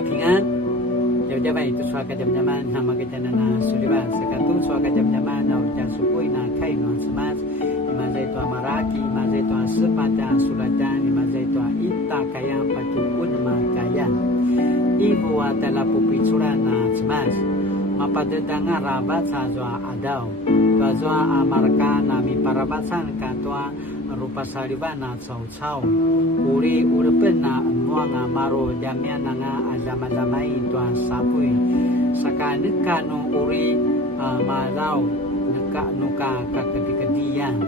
家平安。Jawab itu suaka jam-jaman nama kita nana suliba sekatu suaka jam-jaman na ujan supui na kai non semas imaza itu amaraki imaza itu sepata sulatan imaza itu ita kaya pakipun makaya ibu atala pupi surana semas mapadedanga rabat sajwa adau tajwa amarka nami parabasan katwa rupa salibana cau-cau uri urpena muanga maro jamiana nga azama-zamai tua sapui saka no uri marau nuka kakedi-kedian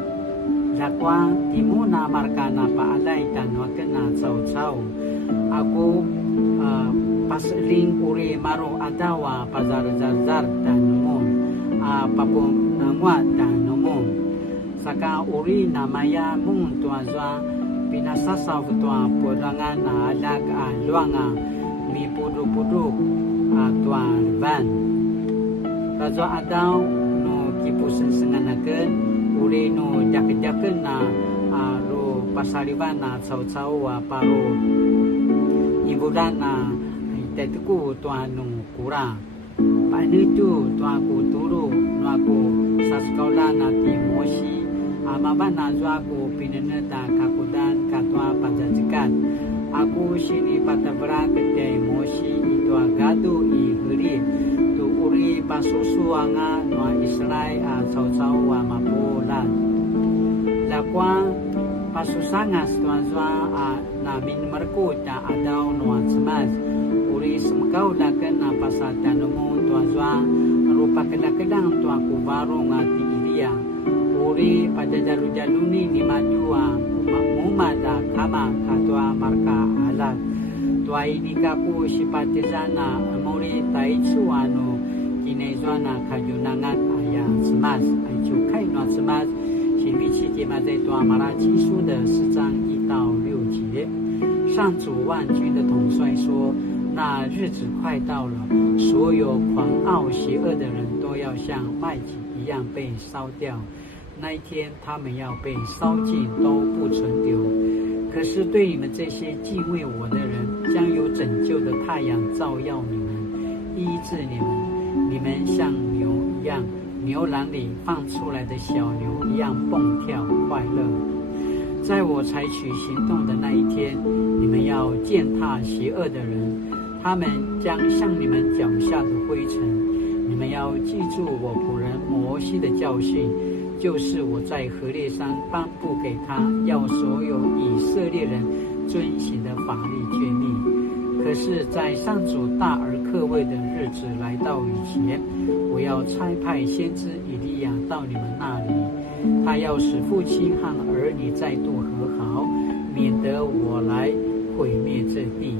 lakwa timuna markana paalay tanwa kena cau-cau aku pasling uri maro adawa pazar-zar dan numon papum namwa dan numon saka uri namaya mung tua zwa pinasasaw tua podangan na alag luanga mi pudu-pudu tua van kazwa adaw no kipusen senganaken uri no jaken-jaken na ro pasaliban na caw-caw paro ibudan na itetuku tua nung kura paano itu tua ku turu no aku sa sekolah na timosi amabana zwa aku pineneta kakudan katwa pajajikan aku sini patabra kete mosi itu agadu i huri tu uri pasusu anga no Israel cau-cau wa mapolan lakwa pasusangas zwa na min marko ta adaw no semas uri semkau laken na pasatan mo zwa rupa kedang tu aku warung ati ilia uri pada jalu-jaluni ni majua mumada kama katwa marka alat tua ini kapu sipatizana muri taichu anu kinezwana kajunangan aya semas aichu kai no semas新密期节嘛在多马拉基书的4章1到6节，上主万军的统帅说：“那日子快到了，所有狂傲邪恶的人都要像麦子一样被烧掉。那一天，他们要被烧尽，都不存留。可是对你们这些敬畏我的人，将有拯救的太阳照耀你们，医治你们。你们像牛一样。”牛栏里放出来的小牛一样蹦跳快乐。在我采取行动的那一天，你们要践踏邪恶的人，他们将像你们脚下的灰尘。你们要记住我仆人摩西的教训，就是我在何烈山颁布给他，要所有以色列人遵行的法律诫命。可是，在上主大而可畏的日子来到以前，我要差派先知以利亚到你们那里，他要使父亲和儿女再度和好，免得我来毁灭这地。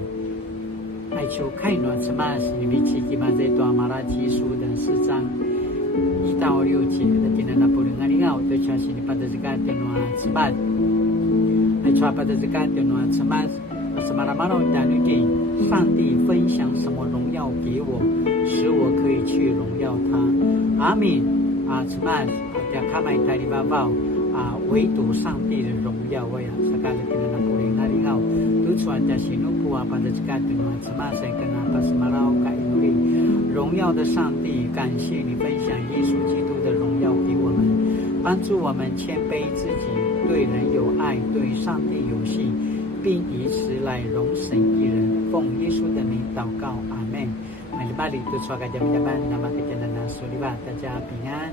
爱求开暖什么？你们奇迹嘛，在多马拉基书的4章1到6节的今天的布林阿里奥对相信你把这个电话什么？爱求把这个电话什么？什么马拉达律定，上帝分享什么荣耀给我，使我可以去荣耀他。阿敏什么叫卡麦泰利巴宝唯独上帝的荣耀我呀，是干的跟那布林那里奥，都出来在新路布把这个电话什么才跟那把什么老改努力，荣耀的上帝，感谢你分享耶稣基督的荣耀给我们，帮助我们谦卑自己，对人有爱，对上帝有信。并以此来荣神一人，奉耶稣的名祷告，阿门。Mari balik tu suaka jam-jaman nama kita nana suliba, 大家平安。